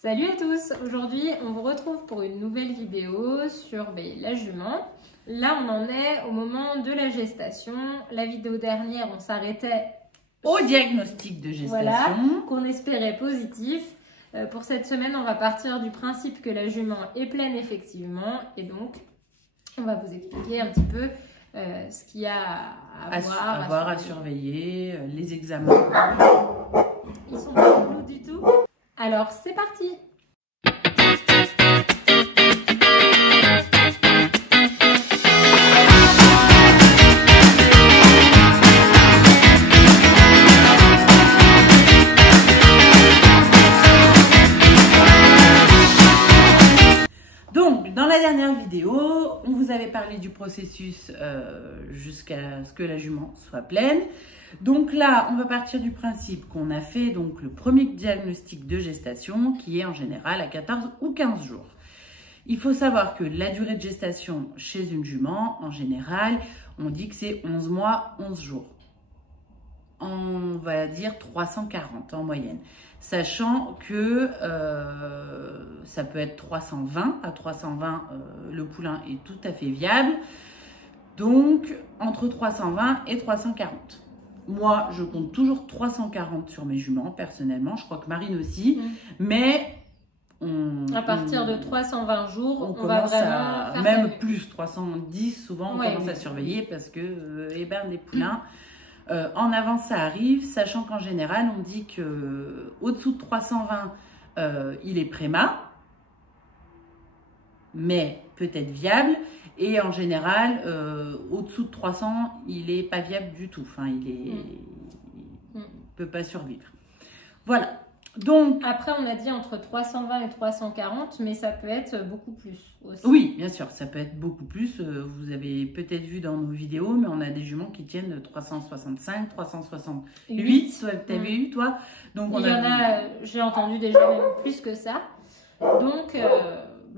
Salut à tous, aujourd'hui on vous retrouve pour une nouvelle vidéo sur la jument. Là on en est au moment de la gestation. La vidéo dernière on s'arrêtait au diagnostic de gestation, voilà, qu'on espérait positif. Pour cette semaine on va partir du principe que la jument est pleine effectivement et donc on va vous expliquer un petit peu ce qu'il y a à voir, à surveiller, les examens. Ils sont pas flous du tout. Alors c'est parti! Donc, dans la dernière vidéo, on vous avait parlé du processus jusqu'à ce que la jument soit pleine. Donc là, on va partir du principe qu'on a fait donc le premier diagnostic de gestation qui est en général à 14 ou 15 jours. Il faut savoir que la durée de gestation chez une jument, en général, on dit que c'est 11 mois, 11 jours. On va dire 340 en moyenne. Sachant que ça peut être 320. À 320, le poulain est tout à fait viable. Donc, entre 320 et 340. Moi, je compte toujours 340 sur mes juments, personnellement. Je crois que Marine aussi. Mais à partir de 320 jours, on commence va vraiment faire même plus, 310, souvent, on commence à surveiller parce que des poulains. En avance, ça arrive, sachant qu'en général, on dit qu'au-dessous de 320, il est prémat, mais peut-être viable. Et en général, au-dessous de 300, il n'est pas viable du tout. Enfin, il ne peut pas survivre. Voilà. Donc, après, on a dit entre 320 et 340, mais ça peut être beaucoup plus aussi. Oui, bien sûr, ça peut être beaucoup plus. Vous avez peut-être vu dans nos vidéos, mais on a des juments qui tiennent de 365, 368. Tu as vu, toi? Donc, il y en a, j'ai entendu déjà même plus que ça. Donc,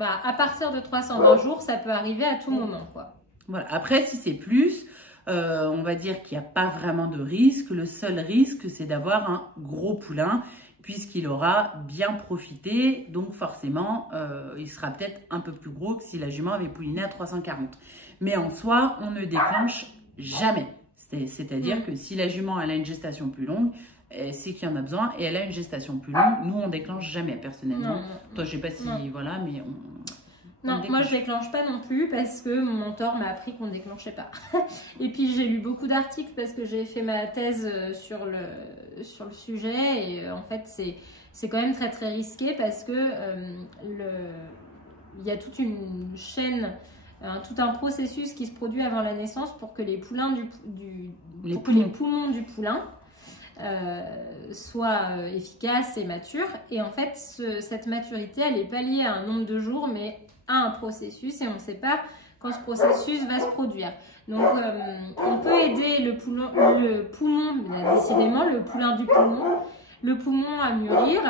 à partir de 320 jours, ça peut arriver à tout moment, quoi. Voilà. Après, si c'est plus, on va dire qu'il n'y a pas vraiment de risque. Le seul risque, c'est d'avoir un gros poulain, puisqu'il aura bien profité, donc forcément, il sera peut-être un peu plus gros que si la jument avait pouliné à 340. Mais en soi, on ne déclenche jamais. C'est-à-dire que si la jument elle a une gestation plus longue, c'est qu'il y en a besoin, et elle a une gestation plus longue, nous, on déclenche jamais, personnellement. Non. Toi, je sais pas si, voilà, mais non, moi je déclenche pas non plus parce que mon mentor m'a appris qu'on ne déclenchait pas. Et puis j'ai lu beaucoup d'articles parce que j'ai fait ma thèse sur le sujet et en fait c'est quand même très très risqué parce que il y a toute une chaîne, tout un processus qui se produit avant la naissance pour que les poulains les poumons du poulain soient efficaces et matures. Et en fait cette maturité elle est pas liée à un nombre de jours mais à un processus et on ne sait pas quand ce processus va se produire. Donc on peut aider le poumon, décidément le poulain du poumon, le poumon à mûrir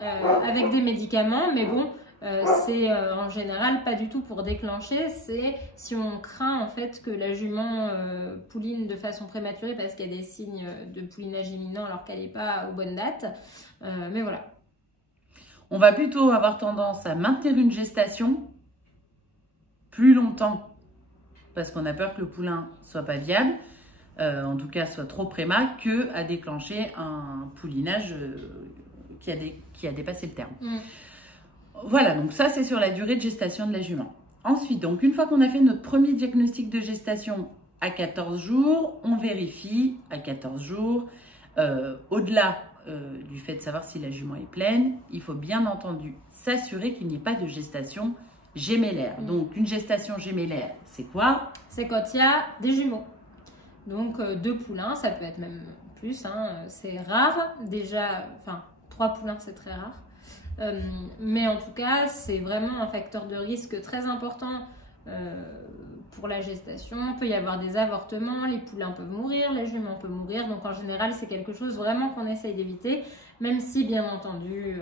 avec des médicaments, mais bon c'est en général pas du tout pour déclencher, c'est si on craint en fait que la jument pouline de façon prématurée parce qu'il y a des signes de poulinage imminent alors qu'elle n'est pas aux bonnes dates, mais voilà. On va plutôt avoir tendance à maintenir une gestation plus longtemps parce qu'on a peur que le poulain soit pas viable, en tout cas soit trop prémat, que à déclencher un poulinage qui a dépassé le terme. Voilà, donc ça c'est sur la durée de gestation de la jument. Ensuite, donc une fois qu'on a fait notre premier diagnostic de gestation à 14 jours, on vérifie à 14 jours, au-delà du fait de savoir si la jument est pleine, il faut bien entendu s'assurer qu'il n'y ait pas de gestation gémellaire. Donc une gestation gémellaire, c'est quoi? C'est quand il y a des jumeaux. Donc 2 poulains, ça peut être même plus, c'est rare. Déjà, enfin 3 poulains c'est très rare. Mais en tout cas, c'est vraiment un facteur de risque très important pour la gestation. Il peut y avoir des avortements, les poulains peuvent mourir, les juments peuvent mourir. Donc en général, c'est quelque chose vraiment qu'on essaye d'éviter, même si bien entendu...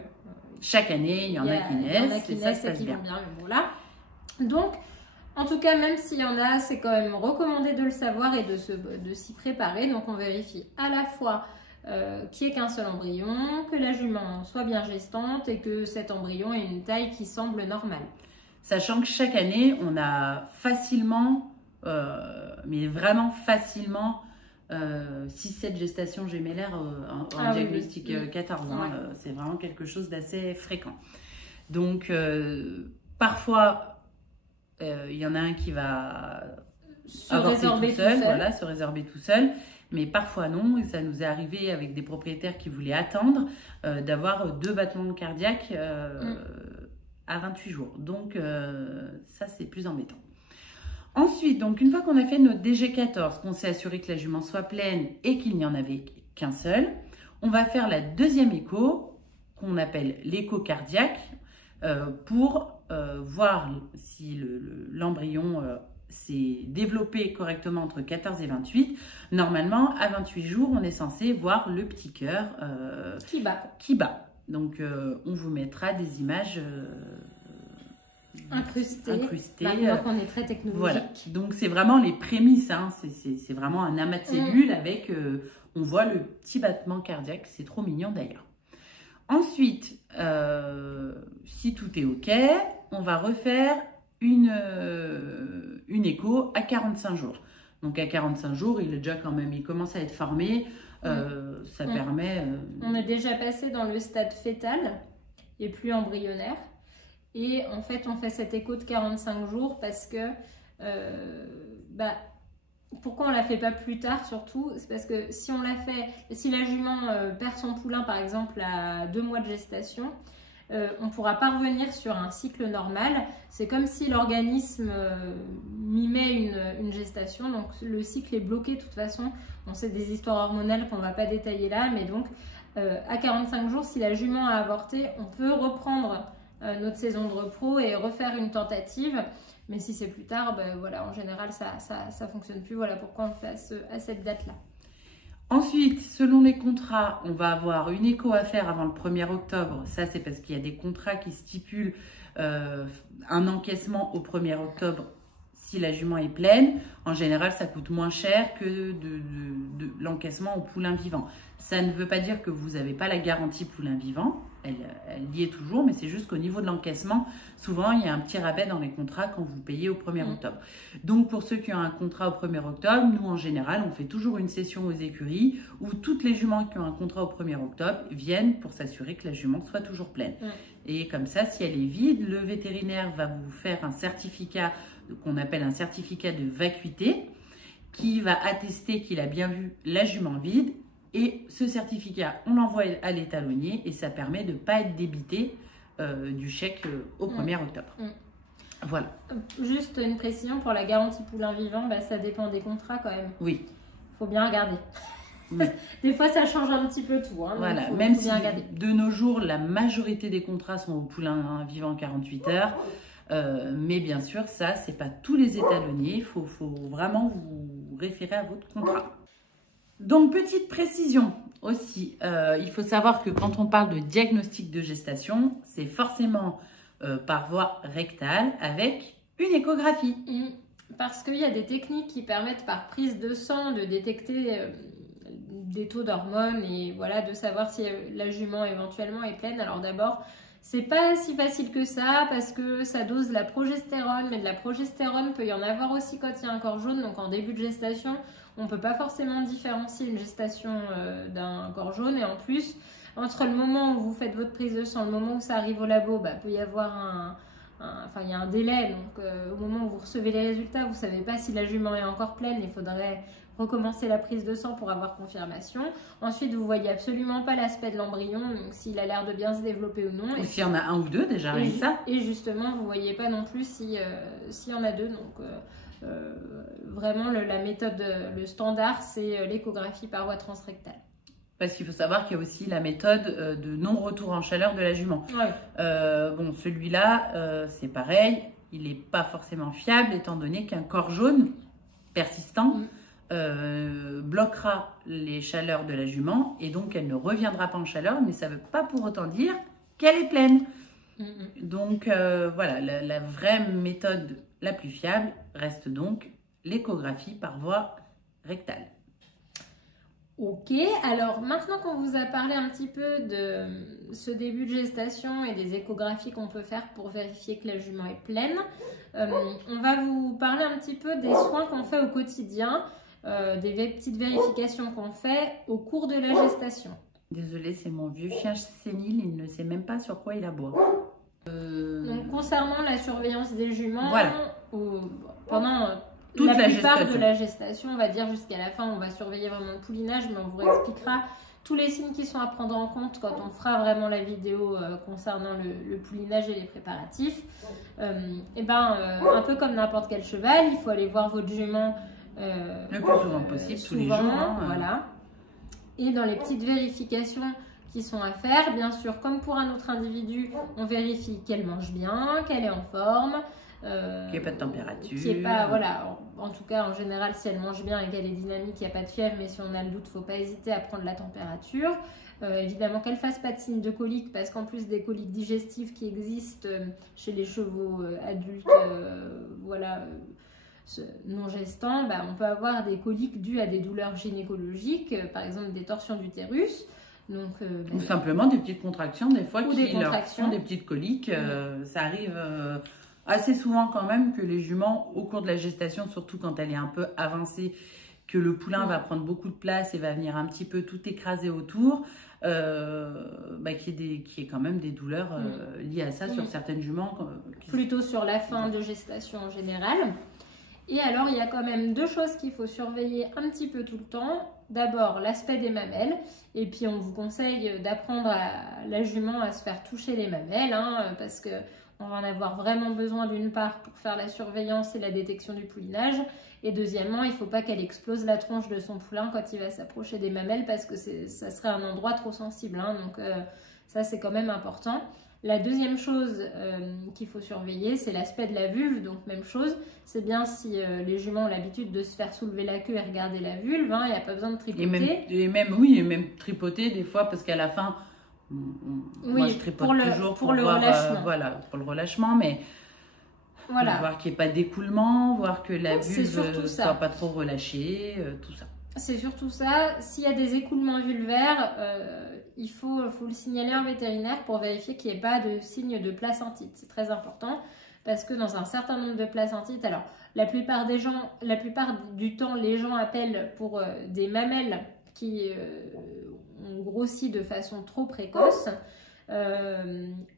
chaque année, il y en a qui naissent et qui vont bien. Mais bon, là. Donc, en tout cas, même s'il y en a, c'est quand même recommandé de le savoir et de s'y préparer. Donc, on vérifie à la fois qu'il n'y ait qu'un seul embryon, que la jument soit bien gestante et que cet embryon ait une taille qui semble normale. Sachant que chaque année, on a facilement, mais vraiment facilement, 6-7 gestations gémellaires en diagnostic 14. Hein, ouais. C'est vraiment quelque chose d'assez fréquent. Donc, parfois, il y en a un qui va Se résorber tout seul. Voilà, se résorber tout seul. Mais parfois non, et ça nous est arrivé avec des propriétaires qui voulaient attendre d'avoir 2 battements cardiaques à 28 jours. Donc, ça, c'est plus embêtant. Ensuite, donc, une fois qu'on a fait notre DG14, qu'on s'est assuré que la jument soit pleine et qu'il n'y en avait qu'un seul, on va faire la deuxième écho, qu'on appelle l'écho cardiaque, pour voir si l'embryon s'est développé correctement entre 14 et 28. Normalement, à 28 jours, on est censé voir le petit cœur qui bat. Donc, on vous mettra des images incrustées. Maintenant qu'on est très technologique. Voilà. Donc, c'est vraiment les prémices. Hein. C'est vraiment un amas de cellules avec, on voit le petit battement cardiaque. C'est trop mignon d'ailleurs. Ensuite, si tout est OK, on va refaire une écho à 45 jours. Donc, à 45 jours, il est déjà quand même, il commence à être formé. Ça permet... On est déjà passé dans le stade fœtal et plus embryonnaire. Et en fait, on fait cet écho de 45 jours parce que... pourquoi on ne la fait pas plus tard surtout? C'est parce que si on la fait... Si la jument perd son poulain, par exemple, à 2 mois de gestation, on ne pourra pas revenir sur un cycle normal. C'est comme si l'organisme mimait une gestation. Donc, le cycle est bloqué de toute façon. Bon, c'est des histoires hormonales qu'on ne va pas détailler là. Mais donc, à 45 jours, si la jument a avorté, on peut reprendre notre saison de repos et refaire une tentative. Mais si c'est plus tard, voilà, en général, ça fonctionne plus. Voilà pourquoi on le fait à cette date-là. Ensuite, selon les contrats, on va avoir une écho à faire avant le 1er octobre. Ça, c'est parce qu'il y a des contrats qui stipulent un encaissement au 1er octobre si la jument est pleine. En général, ça coûte moins cher que de l'encaissement au poulain vivant. Ça ne veut pas dire que vous n'avez pas la garantie poulain vivant. Elle y est toujours, mais c'est juste qu'au niveau de l'encaissement, souvent, il y a un petit rabais dans les contrats quand vous payez au 1er octobre. Donc, pour ceux qui ont un contrat au 1er octobre, nous, en général, on fait toujours une session aux écuries où toutes les juments qui ont un contrat au 1er octobre viennent pour s'assurer que la jument soit toujours pleine. Et comme ça, si elle est vide, le vétérinaire va vous faire un certificat qu'on appelle un certificat de vacuité qui va attester qu'il a bien vu la jument vide. Et ce certificat, on l'envoie à l'étalonnier et ça permet de ne pas être débité du chèque au 1er octobre. Voilà. Juste une précision pour la garantie poulain vivant, ça dépend des contrats quand même. Oui. Il faut bien regarder. Oui. Des fois, ça change un petit peu tout. Hein, voilà, même si de nos jours, la majorité des contrats sont au poulain vivant 48 heures. Mais bien sûr, ça, c'est pas tous les étalonniers. Il faut vraiment vous référer à votre contrat. Donc, petite précision aussi, il faut savoir que quand on parle de diagnostic de gestation, c'est forcément par voie rectale avec une échographie. Parce qu'il y a des techniques qui permettent par prise de sang de détecter des taux d'hormones et voilà, de savoir si la jument éventuellement est pleine. Alors d'abord, c'est pas si facile que ça parce que ça dose la progestérone, mais de la progestérone peut y en avoir aussi quand il y a un corps jaune, donc en début de gestation. On ne peut pas forcément différencier une gestation d'un corps jaune. Et en plus, entre le moment où vous faites votre prise de sang et le moment où ça arrive au labo, peut y avoir il y a un délai. Donc, au moment où vous recevez les résultats, vous ne savez pas si la jument est encore pleine. Il faudrait recommencer la prise de sang pour avoir confirmation. Ensuite, vous ne voyez absolument pas l'aspect de l'embryon, donc s'il a l'air de bien se développer ou non. Ou s'il y en a un ou deux déjà, rien que ça. Et justement, vous ne voyez pas non plus s'il y en a deux. Donc, vraiment, la méthode, le standard, c'est l'échographie par voie transrectale. Parce qu'il faut savoir qu'il y a aussi la méthode de non-retour en chaleur de la jument. Ouais. Bon, celui-là, c'est pareil, il n'est pas forcément fiable étant donné qu'un corps jaune persistant bloquera les chaleurs de la jument et donc elle ne reviendra pas en chaleur, mais ça ne veut pas pour autant dire qu'elle est pleine. Donc voilà, la vraie méthode la plus fiable reste donc l'échographie par voie rectale. Ok, alors maintenant qu'on vous a parlé un petit peu de ce début de gestation et des échographies qu'on peut faire pour vérifier que la jument est pleine, on va vous parler un petit peu des soins qu'on fait au quotidien, des petites vérifications qu'on fait au cours de la gestation. Désolée, c'est mon vieux chien sénile, il ne sait même pas sur quoi il aboie. Donc concernant la surveillance des juments, voilà. Pendant toute la la plupart gestation. de la gestation, on va dire jusqu'à la fin, on va surveiller vraiment le poulinage, mais on vous expliquera tous les signes qui sont à prendre en compte quand on fera vraiment la vidéo concernant le poulinage et les préparatifs. Un peu comme n'importe quel cheval, il faut aller voir votre jument le plus souvent possible, tous les jours. Voilà. Et dans les petites vérifications qui sont à faire, bien sûr, comme pour un autre individu, on vérifie qu'elle mange bien, qu'elle est en forme. Qu'il n'y ait pas de température. Qu'il n'y ait pas, voilà, en tout cas, en général, si elle mange bien et qu'elle est dynamique, il n'y a pas de fièvre, mais si on a le doute, il ne faut pas hésiter à prendre la température. Évidemment, qu'elle ne fasse pas de signes de colique, parce qu'en plus des coliques digestives qui existent chez les chevaux adultes, non gestants, on peut avoir des coliques dues à des douleurs gynécologiques, par exemple des torsions d'utérus. Donc, ou simplement des petites contractions, des fois, qui leur font des petites coliques. Ça arrive assez souvent quand même que les juments, au cours de la gestation, surtout quand elle est un peu avancée, que le poulain va prendre beaucoup de place et va venir un petit peu tout écraser autour, qu'il y ait quand même des douleurs liées à ça sur certaines juments. Plutôt sur la fin de gestation en général. Et alors, il y a quand même deux choses qu'il faut surveiller un petit peu tout le temps. D'abord, l'aspect des mamelles. Et puis, on vous conseille d'apprendre à la jument à se faire toucher les mamelles, parce qu'on va en avoir vraiment besoin d'une part pour faire la surveillance et la détection du poulinage. Et deuxièmement, il ne faut pas qu'elle explose la tronche de son poulain quand il va s'approcher des mamelles parce que ça serait un endroit trop sensible. Donc, ça, c'est quand même important. La deuxième chose qu'il faut surveiller, c'est l'aspect de la vulve. Donc, même chose, c'est bien si les juments ont l'habitude de se faire soulever la queue et regarder la vulve. Il n'y a pas besoin de tripoter. Et même tripoter des fois, parce qu'à la fin, moi je tripote toujours pour le voir, relâchement. Pour le relâchement, mais voir qu'il n'y ait pas d'écoulement, voir que la vulve ne soit pas trop relâchée, tout ça. C'est surtout ça. S'il y a des écoulements vulvaires, il faut le signaler à un vétérinaire pour vérifier qu'il n'y ait pas de signe de placentite. C'est très important parce que dans un certain nombre de placentites, alors la plupart du temps, les gens appellent pour des mamelles qui ont grossi de façon trop précoce.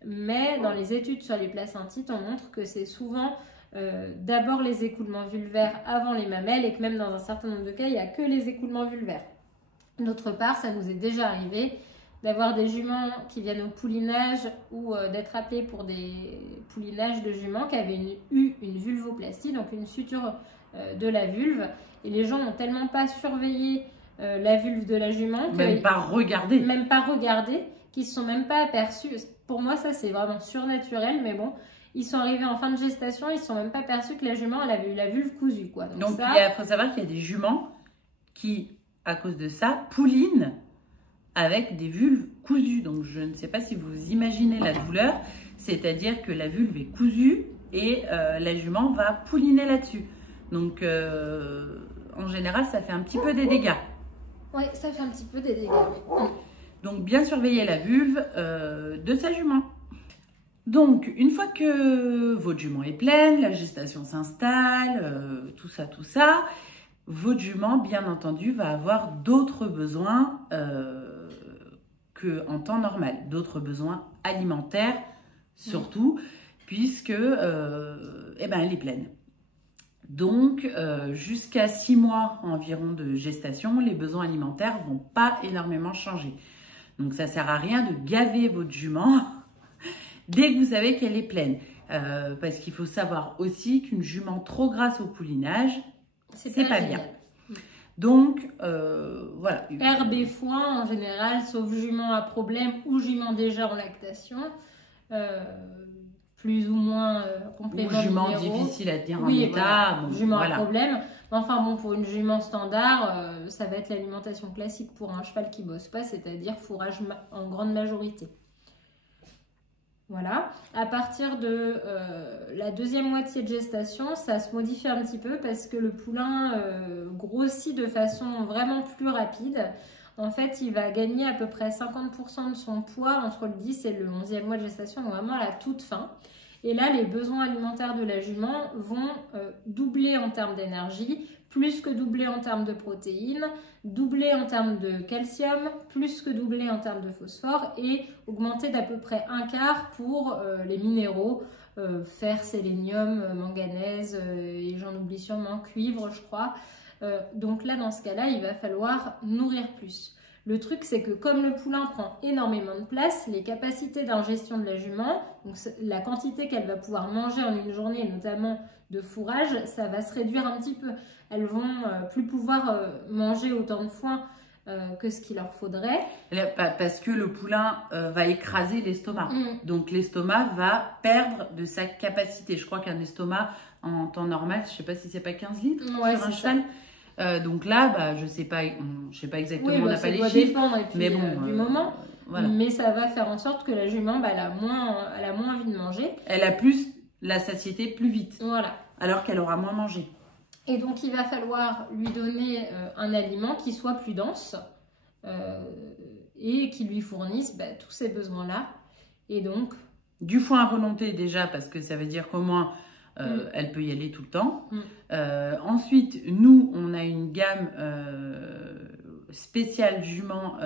Mais dans les études sur les placentites, on montre que c'est souvent d'abord les écoulements vulvaires avant les mamelles et que même dans un certain nombre de cas, il n'y a que les écoulements vulvaires. D'autre part, ça nous est déjà arrivé d'avoir des juments qui viennent au poulinage ou d'être appelés pour des poulinages de juments qui avaient eu une vulvoplastie, donc une suture de la vulve. Et les gens n'ont tellement pas surveillé la vulve de la jument, même pas regardé, qu'ils ne se sont même pas aperçus. Pour moi, ça c'est vraiment surnaturel, mais bon. Ils sont arrivés en fin de gestation, ils ne se sont même pas aperçus que la jument, elle avait eu la vulve cousue. Donc il faut savoir qu'il y a des juments qui, à cause de ça, poulinent avec des vulves cousues. Donc je ne sais pas si vous imaginez la douleur, c'est-à-dire que la vulve est cousue et la jument va pouliner là-dessus. Donc en général, ça fait un petit peu des dégâts. Oui, ça fait un petit peu des dégâts. Donc bien surveiller la vulve de sa jument. Donc, une fois que votre jument est pleine, la gestation s'installe, tout ça, votre jument, bien entendu, va avoir d'autres besoins qu'en temps normal. D'autres besoins alimentaires, surtout, puisque elle est pleine. Donc, jusqu'à 6 mois environ de gestation, les besoins alimentaires ne vont pas énormément changer. Donc, ça ne sert à rien de gaver votre jument dès que vous savez qu'elle est pleine. Parce qu'il faut savoir aussi qu'une jument trop grasse au poulinage, c'est pas bien. Donc, voilà. Herbe et foin, en général, sauf jument à problème ou jument déjà en lactation, plus ou moins complément ou jument minéraux. Difficile à tenir en état. Bon, jument à problème. Enfin bon, pour une jument standard, ça va être l'alimentation classique pour un cheval qui bosse pas, c'est-à-dire fourrage en grande majorité. Voilà. À partir de la deuxième moitié de gestation, ça se modifie un petit peu parce que le poulain grossit de façon vraiment plus rapide. En fait, il va gagner à peu près 50% de son poids entre le 10 et le 11e mois de gestation, donc vraiment à la toute fin. Et là, les besoins alimentaires de la jument vont doubler en termes d'énergie, plus que doubler en termes de protéines, doubler en termes de calcium, plus que doubler en termes de phosphore et augmenter d'à peu près un quart pour les minéraux, fer, sélénium, manganèse et j'en oublie sûrement cuivre, je crois. Donc là, dans ce cas-là, il va falloir nourrir plus. Le truc, c'est que comme le poulain prend énormément de place, les capacités d'ingestion de la jument, donc la quantité qu'elle va pouvoir manger en une journée, et notamment de fourrage, ça va se réduire un petit peu. Elles vont plus pouvoir manger autant de foin que ce qu'il leur faudrait. Parce que le poulain va écraser l'estomac. Donc l'estomac va perdre de sa capacité. Je crois qu'un estomac en temps normal, je ne sais pas si c'est pas 15 litres sur un cheval. Donc là, je sais pas exactement, on n'a pas les chiffres, mais bon, du moment. Voilà. Mais ça va faire en sorte que la jument, elle a moins envie de manger. Elle a plus la satiété plus vite. Voilà. Alors qu'elle aura moins mangé. Et donc, il va falloir lui donner un aliment qui soit plus dense et qui lui fournisse tous ces besoins-là. Et donc... Du foin à volonté déjà, parce que ça veut dire qu'au moins, elle peut y aller tout le temps. Ensuite, nous, on a une gamme spéciale jument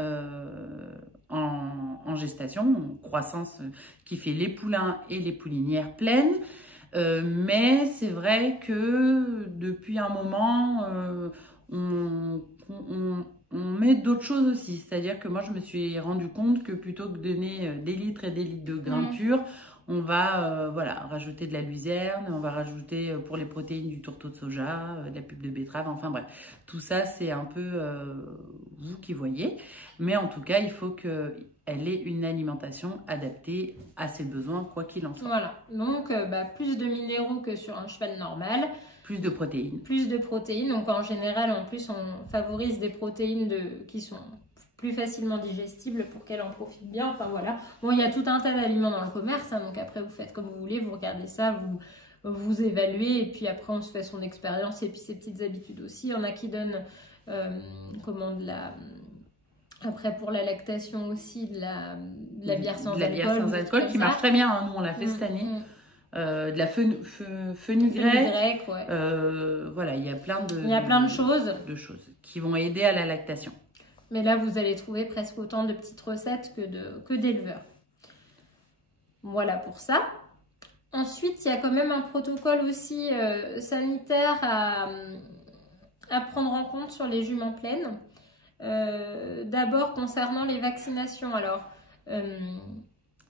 en gestation, en croissance, qui fait les poulains et les poulinières pleines. Mais c'est vrai que depuis un moment, on met d'autres choses aussi. C'est-à-dire que moi, je me suis rendu compte que plutôt que de donner des litres et des litres de grains purs, on va rajouter de la luzerne, on va rajouter pour les protéines du tourteau de soja, de la pulpe de betterave, enfin bref. Tout ça, c'est un peu vous qui voyez. Mais en tout cas, il faut qu'elle ait une alimentation adaptée à ses besoins, quoi qu'il en soit. Voilà, donc plus de minéraux que sur un cheval normal. Plus de protéines. Plus de protéines, donc en général, en plus, on favorise des protéines qui sont plus facilement digestibles pour qu'elle en profite bien. Enfin voilà, bon, il y a tout un tas d'aliments dans le commerce, hein, donc après vous faites comme vous voulez, vous regardez ça, vous évaluez et puis après on se fait son expérience et puis ses petites habitudes aussi. Il y en a qui donnent après pour la lactation aussi de la bière sans alcool. De la bière sans alcool qui marche très bien, hein. Nous on l'a fait cette année. De la fenugrec, ouais. Voilà, il y a plein de choses qui vont aider à la lactation. Mais là, vous allez trouver presque autant de petites recettes que d'éleveurs. Voilà pour ça. Ensuite, il y a quand même un protocole aussi sanitaire à prendre en compte sur les juments pleines. D'abord, concernant les vaccinations. Alors,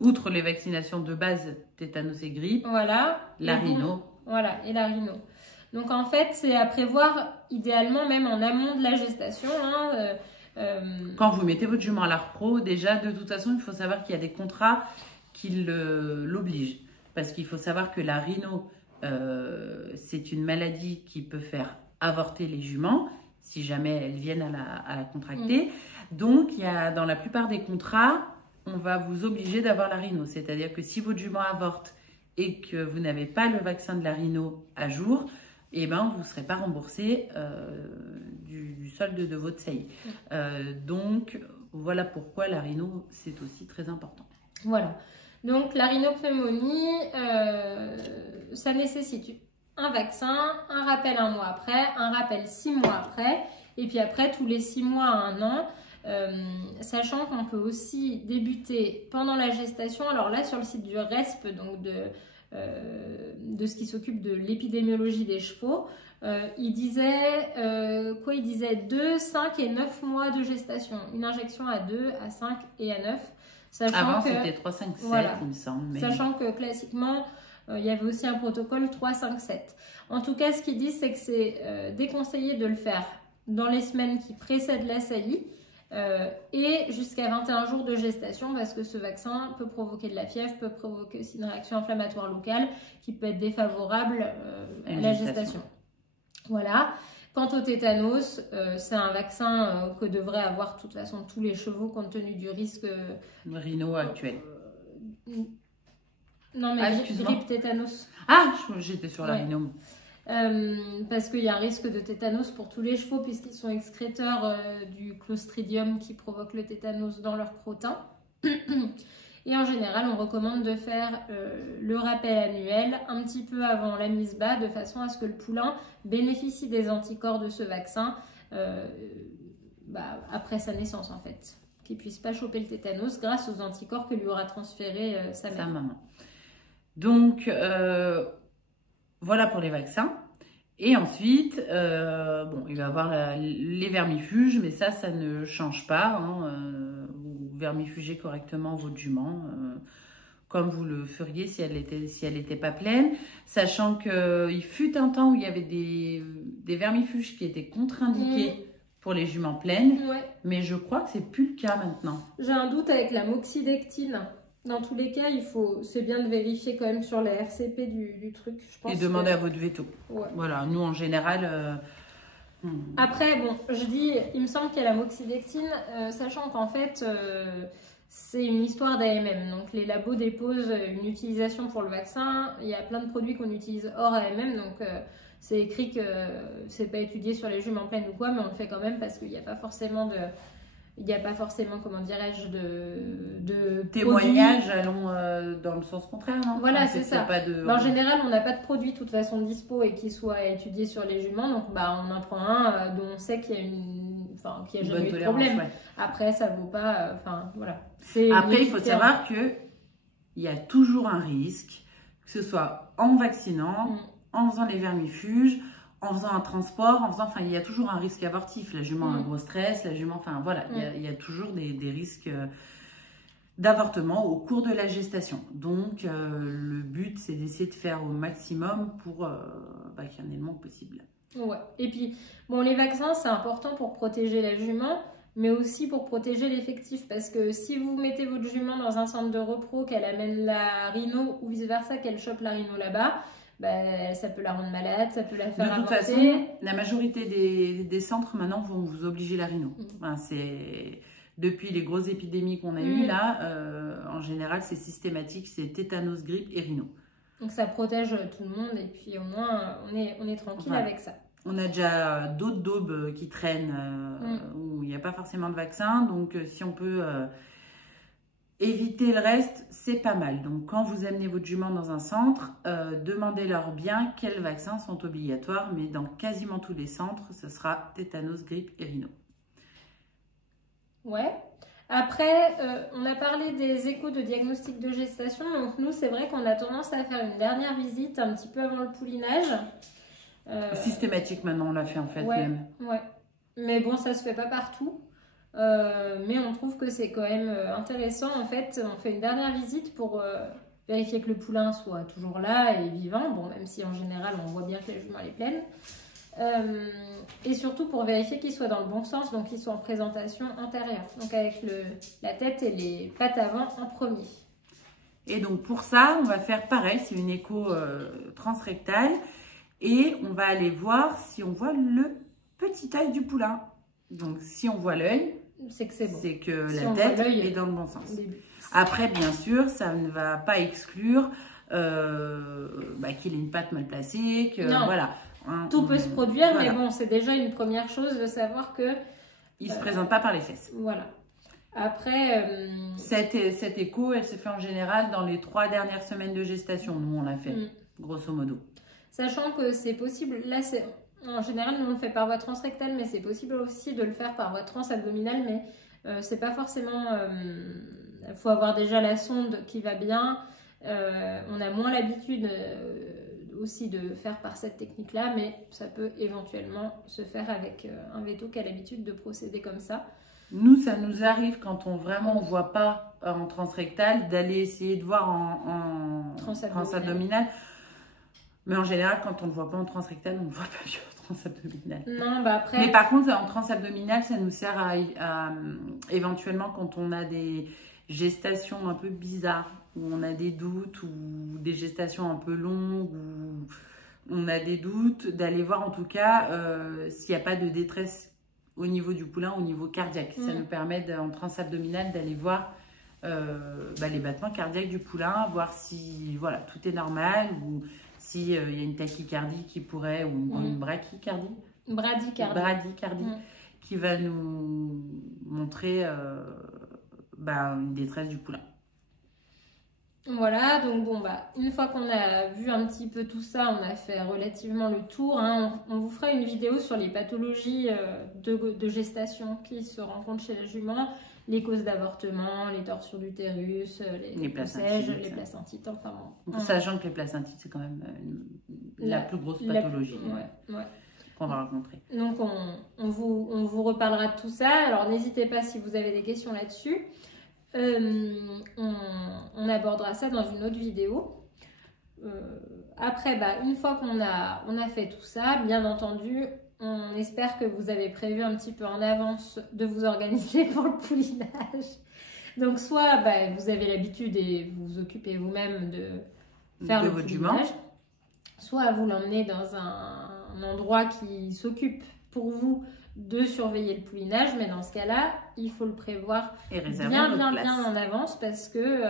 outre les vaccinations de base, tétanos et grippe, voilà, la rhino. Voilà, et la rhino. Donc, en fait, c'est à prévoir idéalement même en amont de la gestation. Quand vous mettez votre jument à la repro, déjà, de toute façon, il faut savoir qu'il y a des contrats qui l'obligent. Parce qu'il faut savoir que la rhino, c'est une maladie qui peut faire avorter les juments, si jamais elles viennent à la contracter. Donc, dans la plupart des contrats, on va vous obliger d'avoir la rhino. C'est-à-dire que si votre jument avorte et que vous n'avez pas le vaccin de la rhino à jour, eh ben, vous ne serez pas remboursé du solde de votre SAI. Donc, voilà pourquoi la rhino, c'est aussi très important. Voilà. Donc, la rhinopneumonie, ça nécessite un vaccin, un rappel 1 mois après, un rappel 6 mois après, et puis après, tous les 6 mois à 1 an, sachant qu'on peut aussi débuter pendant la gestation. Alors là, sur le site du RESP, donc de ce qui s'occupe de l'épidémiologie des chevaux, il disait 2, 5 et 9 mois de gestation. Une injection à 2, à 5 et à 9. Avant, c'était 3, 5, 7, voilà, il me semble. Mais... Sachant que classiquement, il y avait aussi un protocole 3, 5, 7. En tout cas, ce qu'ils disent, c'est que c'est déconseillé de le faire dans les semaines qui précèdent la saillie et jusqu'à 21 jours de gestation, parce que ce vaccin peut provoquer de la fièvre, peut provoquer aussi une réaction inflammatoire locale qui peut être défavorable à la gestation. Voilà. Quant au tétanos, c'est un vaccin que devraient avoir de toute façon tous les chevaux compte tenu du risque rhino actuel. Non, mais grippe tétanos. Ah, j'étais sur la rhino. Parce qu'il y a un risque de tétanos pour tous les chevaux puisqu'ils sont excréteurs du Clostridium qui provoque le tétanos dans leur crottin. Et en général, on recommande de faire le rappel annuel un petit peu avant la mise bas de façon à ce que le poulain bénéficie des anticorps de ce vaccin après sa naissance en fait. Qu'il ne puisse pas choper le tétanos grâce aux anticorps que lui aura transféré sa maman. Donc, voilà pour les vaccins. Et ensuite, il va y avoir les vermifuges, mais ça ne change pas. Vous vermifugez correctement votre jument, comme vous le feriez si elle était pas pleine. Sachant qu'il fut un temps où il y avait des vermifuges qui étaient contre-indiqués pour les juments pleines. Ouais. Mais je crois que c'est plus le cas maintenant. J'ai un doute avec la moxidectine. Dans tous les cas, c'est bien de vérifier quand même sur la RCP du truc. Je pense et demander à votre veto. Ouais. Voilà, nous en général... Après, bon, il me semble qu'il y a la moxidectine, sachant qu'en fait, c'est une histoire d'AMM. Donc les labos déposent une utilisation pour le vaccin. Il y a plein de produits qu'on utilise hors AMM, donc c'est écrit que c'est pas étudié sur les juments pleines ou quoi, mais on le fait quand même parce qu'il n'y a pas forcément comment dirais-je, de témoignages, allons dans le sens contraire, non? Voilà, c'est ça. En général, on n'a pas de produit de toute façon dispo et qui soit étudié sur les juments, donc on en prend un dont on sait qu'il y a jamais eu de problème. Ouais. Après, ça vaut pas, voilà. Après, il faut savoir que il y a toujours un risque, que ce soit en vaccinant, en faisant les vermifuges, en faisant un transport, il y a toujours un risque abortif. La jument a un gros stress, la jument, il y a toujours des risques d'avortement au cours de la gestation. Donc, le but, c'est d'essayer de faire au maximum pour qu'il y en ait le moins possible. Ouais. Et puis, les vaccins, c'est important pour protéger la jument, mais aussi pour protéger l'effectif. Parce que si vous mettez votre jument dans un centre de repro, qu'elle amène la rhino ou vice-versa, qu'elle chope la rhino là-bas, ça peut la rendre malade, ça peut la faire avorter. De toute façon, la majorité des centres maintenant vont vous obliger la rhino. Depuis les grosses épidémies qu'on a eues là, en général c'est systématique, c'est tétanos, grippe et rhino. Donc ça protège tout le monde et puis au moins on est tranquille avec ça. On a déjà d'autres daubes qui traînent où il n'y a pas forcément de vaccin, donc si on peut... éviter le reste, c'est pas mal. Donc, quand vous amenez votre jument dans un centre, demandez-leur bien quels vaccins sont obligatoires. Mais dans quasiment tous les centres, ce sera tétanos, grippe et rhino. Ouais. Après, on a parlé des échos de diagnostic de gestation. Donc, nous, c'est vrai qu'on a tendance à faire une dernière visite un petit peu avant le poulinage. Systématique, maintenant, on l'a fait en fait même. Ouais. Mais bon, ça se fait pas partout. Mais on trouve que c'est quand même intéressant. En fait, on fait une dernière visite pour vérifier que le poulain soit toujours là et vivant. Bon, même si en général, on voit bien que la jument est pleine. Et surtout pour vérifier qu'il soit dans le bon sens, donc qu'il soit en présentation antérieure. Donc avec la tête et les pattes avant en premier. Et donc pour ça, on va faire pareil. C'est une écho transrectale. Et on va aller voir si on voit le petit œil du poulain. Donc si on voit l'œil, c'est que c'est bon. C'est que la tête est dans le bon sens. Après, bien sûr, ça ne va pas exclure qu'il ait une patte mal placée, que voilà. Tout peut se produire, mais bon, c'est déjà une première chose de savoir que il se présente pas par les fesses. Voilà. Après, cette écho, elle se fait en général dans les 3 dernières semaines de gestation. Nous, on l'a fait, grosso modo. Sachant que c'est possible. Là, en général, nous on le fait par voie transrectale, mais c'est possible aussi de le faire par voie transabdominale, mais c'est pas forcément... Il faut avoir déjà la sonde qui va bien. On a moins l'habitude aussi de faire par cette technique-là, mais ça peut éventuellement se faire avec un veto qui a l'habitude de procéder comme ça. Nous, ça nous arrive quand on vraiment ne voit pas en transrectal, d'aller essayer de voir en transabdominal. Mais en général, quand on ne le voit pas en transrectal, on ne le voit pas mieux en transabdominal. Non, après... Mais par contre, en transabdominal, ça nous sert à éventuellement quand on a des gestations un peu bizarres, où on a des doutes, ou des gestations un peu longues, où on a des doutes, d'aller voir en tout cas s'il n'y a pas de détresse au niveau du poulain, au niveau cardiaque. Ça nous permet en transabdominal d'aller voir les battements cardiaques du poulain, voir si voilà, tout est normal ou s'il y a une tachycardie qui pourrait, ou une brachycardie. Bradycardie. Qui va nous montrer une détresse du poulain. Voilà, donc bon, une fois qu'on a vu un petit peu tout ça, on a fait relativement le tour. Hein, on vous fera une vidéo sur les pathologies de gestation qui se rencontrent chez la jument, les causes d'avortement, les torsures d'utérus, les placentites, enfin bon. Sachant que les placentites, c'est quand même la plus grosse pathologie qu'on va rencontrer. Donc on vous reparlera de tout ça. Alors n'hésitez pas si vous avez des questions là-dessus. On abordera ça dans une autre vidéo. Après, une fois qu'on a fait tout ça, bien entendu, on espère que vous avez prévu un petit peu en avance de vous organiser pour le poulinage. Donc, soit vous avez l'habitude et vous vous occupez vous-même de faire le poulinage, soit vous l'emmenez dans un endroit qui s'occupe pour vous de surveiller le poulinage, mais dans ce cas-là, il faut le prévoir bien en avance parce que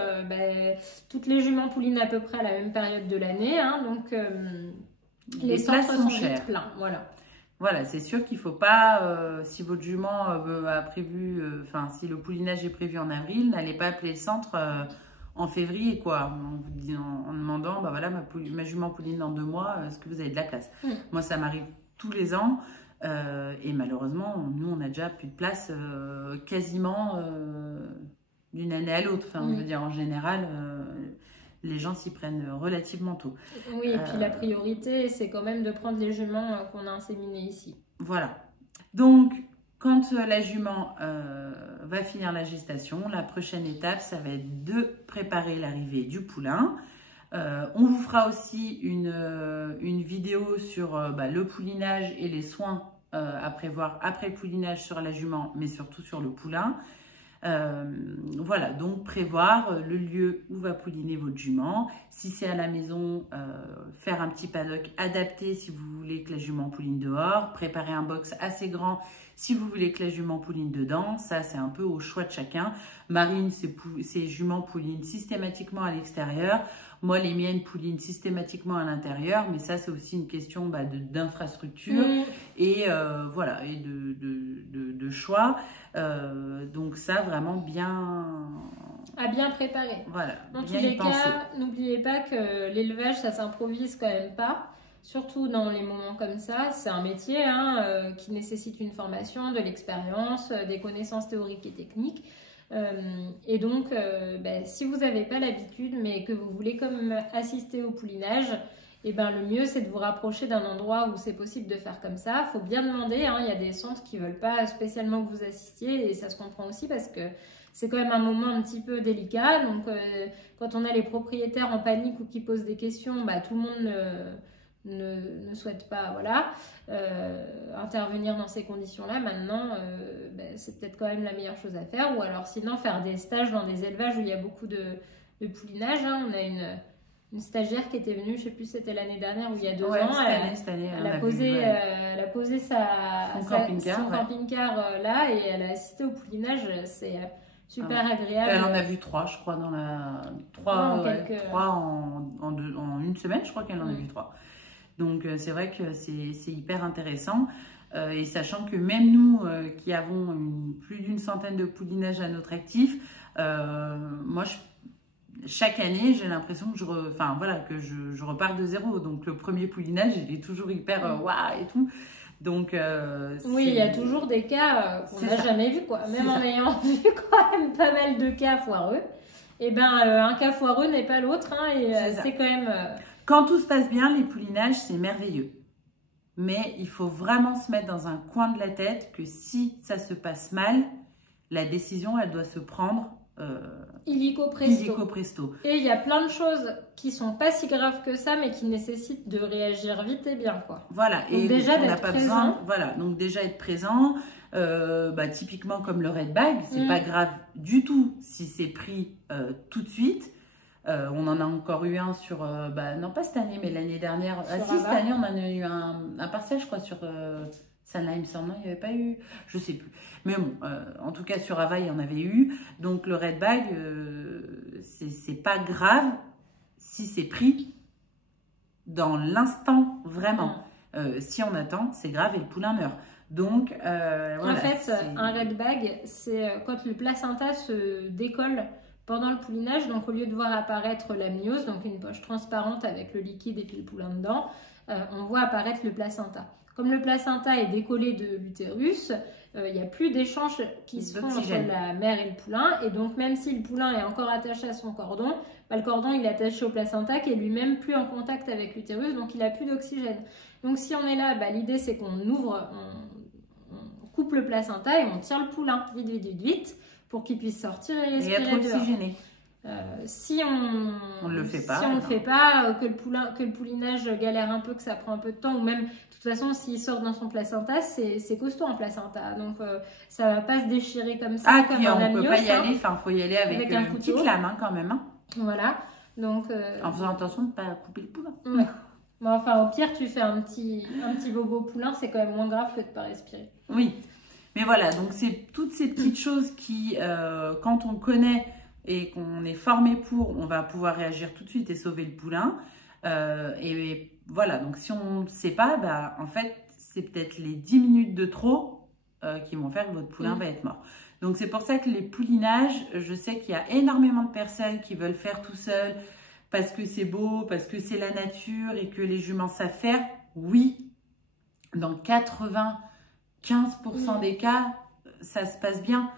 toutes les juments poulinent à peu près à la même période de l'année, hein, donc les centres sont vite pleins. Voilà, c'est sûr qu'il ne faut pas, si votre jument a prévu, si le poulinage est prévu en avril, n'allez pas appeler le centre en février, quoi, en demandant, ma jument pouline dans 2 mois, est-ce que vous avez de la place? Moi, ça m'arrive tous les ans. Et malheureusement, nous, on a déjà plus de place quasiment d'une année à l'autre. Je veux dire, en général, les gens s'y prennent relativement tôt. Oui, et puis la priorité, c'est quand même de prendre les juments qu'on a inséminées ici. Voilà. Donc, quand la jument va finir la gestation, la prochaine étape, ça va être de préparer l'arrivée du poulain. On vous fera aussi une vidéo sur le poulinage et les soins à prévoir après le poulinage sur la jument, mais surtout sur le poulain. Voilà, donc prévoir le lieu où va pouliner votre jument. Si c'est à la maison, faire un petit paddock adapté si vous voulez que la jument pouline dehors. Préparer un box assez grand si vous voulez que la jument pouline dedans. Ça, c'est un peu au choix de chacun. Marine, ses juments poulinent systématiquement à l'extérieur. Moi, les miennes poulinent systématiquement à l'intérieur, mais ça, c'est aussi une question d'infrastructure et voilà, et de choix. Donc ça, vraiment à bien préparer. Voilà. Dans tous les cas, n'oubliez pas que l'élevage, ça s'improvise quand même pas. Surtout dans les moments comme ça, c'est un métier qui nécessite une formation, de l'expérience, des connaissances théoriques et techniques. Et donc, si vous n'avez pas l'habitude, mais que vous voulez quand même assister au poulinage, le mieux c'est de vous rapprocher d'un endroit où c'est possible de faire comme ça. Il faut bien demander, il y a des centres qui ne veulent pas spécialement que vous assistiez et ça se comprend aussi parce que c'est quand même un moment un petit peu délicat. Donc, quand on a les propriétaires en panique ou qui posent des questions, tout le monde ne souhaite pas intervenir dans ces conditions-là. Maintenant, c'est peut-être quand même la meilleure chose à faire. Ou alors sinon, faire des stages dans des élevages où il y a beaucoup de poulinage. On a une stagiaire qui était venue, je ne sais plus si c'était l'année dernière ou il y a 2 ans. Cette année, elle a posé son camping-car là et elle a assisté au poulinage. C'est super agréable. Elle en a vu 3, je crois, dans trois en une semaine, je crois qu'elle en a vu 3. Donc, c'est vrai que c'est hyper intéressant. Et sachant que même nous, qui avons plus d'une centaine de poulinages à notre actif, moi, chaque année, j'ai l'impression que je repars de zéro. Donc, le premier poulinage, il est toujours hyper waouh et tout. Donc, oui, il y a toujours des cas qu'on n'a jamais vus, quoi. Même en ayant vu quand même pas mal de cas foireux. Un cas foireux n'est pas l'autre. Et c'est quand même... Quand tout se passe bien, les poulinages, c'est merveilleux. Mais il faut vraiment se mettre dans un coin de la tête que si ça se passe mal, la décision, elle doit se prendre illico presto. Et il y a plein de choses qui sont pas si graves que ça, mais qui nécessitent de réagir vite et bien, quoi. Voilà. Donc et déjà d'être présent. Voilà. Donc déjà être présent. Typiquement comme le red bag, c'est pas grave du tout si c'est pris tout de suite. On en a encore eu un sur, non pas cette année, mais l'année dernière. Cette année, on en a eu un partiel, je crois, sur Celle-là, il me semble, non, il n'y avait pas eu, je sais plus. Mais bon, en tout cas, sur Ava, il y en avait eu. Donc, le red bag, c'est pas grave si c'est pris dans l'instant, vraiment. Si on attend, c'est grave et le poulain meurt. Donc, voilà, en fait, un red bag, c'est quand le placenta se décolle pendant le poulinage. Donc, au lieu de voir apparaître l'amniose, donc une poche transparente avec le liquide et puis le poulain dedans, on voit apparaître le placenta. Comme le placenta est décollé de l'utérus, il n'y a plus d'échange qui se font entre la mère et le poulain. Et donc, même si le poulain est encore attaché à son cordon, bah, le cordon il est attaché au placenta qui est lui-même plus en contact avec l'utérus, donc il n'a plus d'oxygène. Donc, si on est là, bah, l'idée c'est qu'on ouvre, on coupe le placenta et on tire le poulain vite pour qu'il puisse sortir et respirer et être oxygéné. Si on ne le fait pas, si on le fait pas, que le poulinage galère un peu, que ça prend un peu de temps, ou même de toute façon s'il sort dans son placenta, c'est costaud un placenta, donc ça va pas se déchirer comme ça, comme un amnios. On peut pas y aller, enfin faut y aller avec un une couteau. Petite lame quand même. Voilà, donc en faisant attention de ne pas couper le poulain. Ouais. Bon, enfin au pire tu fais un petit bobo poulain, c'est quand même moins grave que de pas respirer. Oui, mais voilà, donc c'est toutes ces petites choses qui, quand on connaît et qu'on est formé pour, on va pouvoir réagir tout de suite et sauver le poulain. Et voilà, donc si on ne sait pas, bah, en fait, c'est peut-être les 10 minutes de trop qui vont faire que votre poulain va être mort. Donc c'est pour ça que les poulinages, je sais qu'il y a énormément de personnes qui veulent faire tout seul parce que c'est beau, parce que c'est la nature et que les juments savent faire. Oui, dans 95% des cas, ça se passe bien.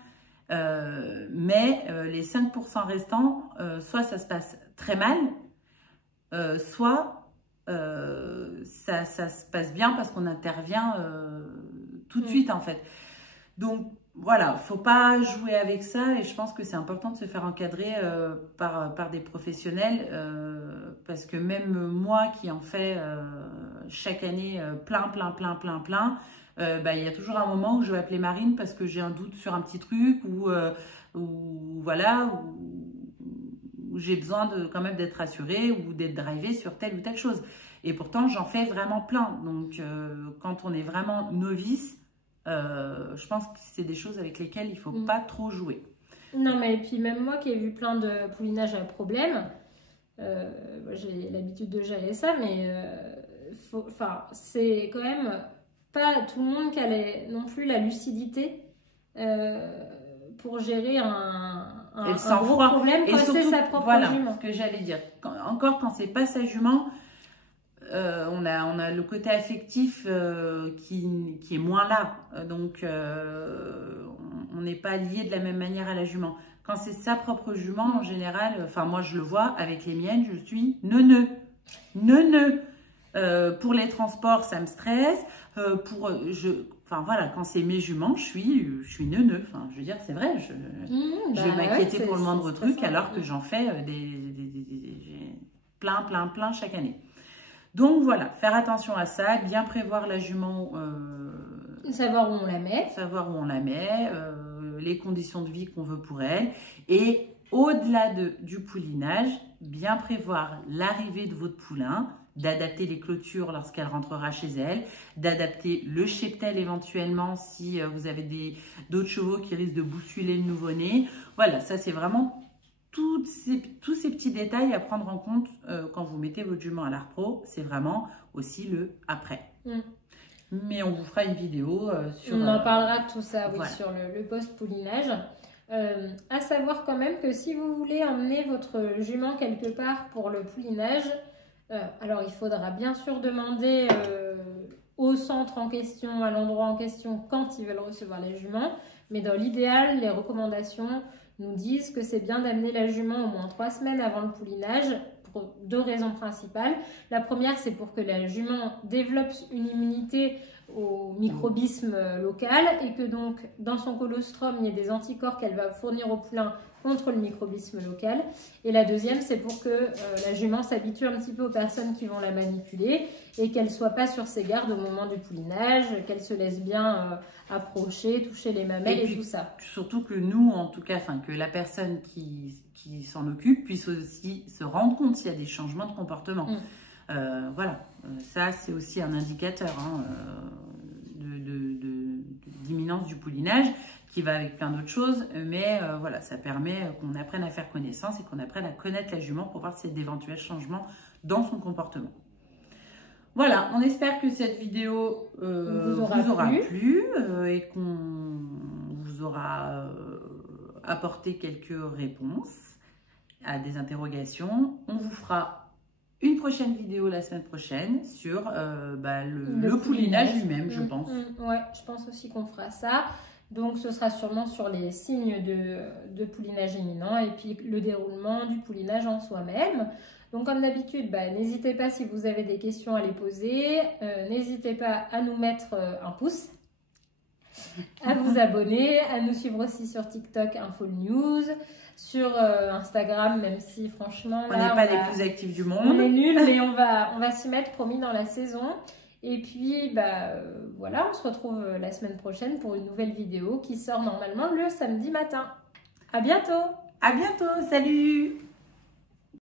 Mais les 5% restants, soit ça se passe très mal, soit ça se passe bien parce qu'on intervient tout de suite en fait. Donc voilà, faut pas jouer avec ça et je pense que c'est important de se faire encadrer par des professionnels parce que même moi qui en fais chaque année plein, il y a toujours un moment où je vais appeler Marine parce que j'ai un doute sur un petit truc ou voilà, où j'ai besoin quand même d'être rassurée ou d'être drivée sur telle ou telle chose. Et pourtant, j'en fais vraiment plein. Donc, quand on est vraiment novice, je pense que c'est des choses avec lesquelles il ne faut pas trop jouer. Non, mais et puis même moi qui ai vu plein de poulinages à problème, j'ai l'habitude de gérer ça, mais c'est quand même pas tout le monde qui a non plus la lucidité pour gérer un gros problème quand c'est sa propre jument. Voilà ce que j'allais dire. Encore quand c'est pas sa jument, on a le côté affectif qui est moins là. Donc, on n'est pas lié de la même manière à la jument. Quand c'est sa propre jument, en général, enfin moi je le vois, avec les miennes, je suis neuneu. Pour les transports, ça me stresse. Enfin voilà, quand c'est mes juments, je suis neuneu. Enfin, je veux dire, c'est vrai, je vais m'inquiéter pour le moindre truc alors que j'en fais plein chaque année. Donc voilà, faire attention à ça, bien prévoir la jument. Savoir où on la met. Savoir où on la met, les conditions de vie qu'on veut pour elle. Et au-delà du poulinage, bien prévoir l'arrivée de votre poulain, d'adapter les clôtures lorsqu'elle rentrera chez elle, d'adapter le cheptel éventuellement si vous avez d'autres chevaux qui risquent de bousculer le nouveau-né. Voilà, ça c'est vraiment tous ces petits détails à prendre en compte quand vous mettez votre jument à la repro. C'est vraiment aussi le après. Mais on vous fera une vidéo sur... On en parlera de tout ça, oui, voilà. Sur le post-poulinage. À savoir quand même que si vous voulez emmener votre jument quelque part pour le poulinage, alors il faudra bien sûr demander au centre en question, à l'endroit en question, quand ils veulent recevoir les juments. Mais dans l'idéal, les recommandations nous disent que c'est bien d'amener la jument au moins 3 semaines avant le poulinage pour 2 raisons principales. La première, c'est pour que la jument développe une immunité au microbisme local et que donc dans son colostrum, il y ait des anticorps qu'elle va fournir au poulain contre le microbisme local. Et la deuxième, c'est pour que la jument s'habitue un petit peu aux personnes qui vont la manipuler et qu'elle ne soit pas sur ses gardes au moment du poulinage, qu'elle se laisse bien approcher, toucher les mamelles et tout ça. Surtout que nous, en tout cas, que la personne qui s'en occupe puisse aussi se rendre compte s'il y a des changements de comportement. Voilà, ça c'est aussi un indicateur imminence du poulinage qui va avec plein d'autres choses, mais voilà, ça permet qu'on apprenne à faire connaissance et qu'on apprenne à connaître la jument pour voir s'il y a d'éventuels changements dans son comportement. Voilà, on espère que cette vidéo vous aura plu et qu'on vous aura apporté quelques réponses à des interrogations. On vous fera une prochaine vidéo la semaine prochaine sur le poulinage lui-même, je pense. Ouais, je pense aussi qu'on fera ça. Donc, ce sera sûrement sur les signes de poulinage imminent et puis le déroulement du poulinage en soi-même. Donc, comme d'habitude, n'hésitez pas si vous avez des questions à les poser. N'hésitez pas à nous mettre un pouce, à vous abonner, à nous suivre aussi sur TikTok, Info News, sur Instagram, même si franchement, on n'est pas les plus actifs du monde. On est nuls, mais on va s'y mettre, promis, dans la saison. Et puis, voilà, on se retrouve la semaine prochaine pour une nouvelle vidéo qui sort normalement le samedi matin. À bientôt! À bientôt, salut!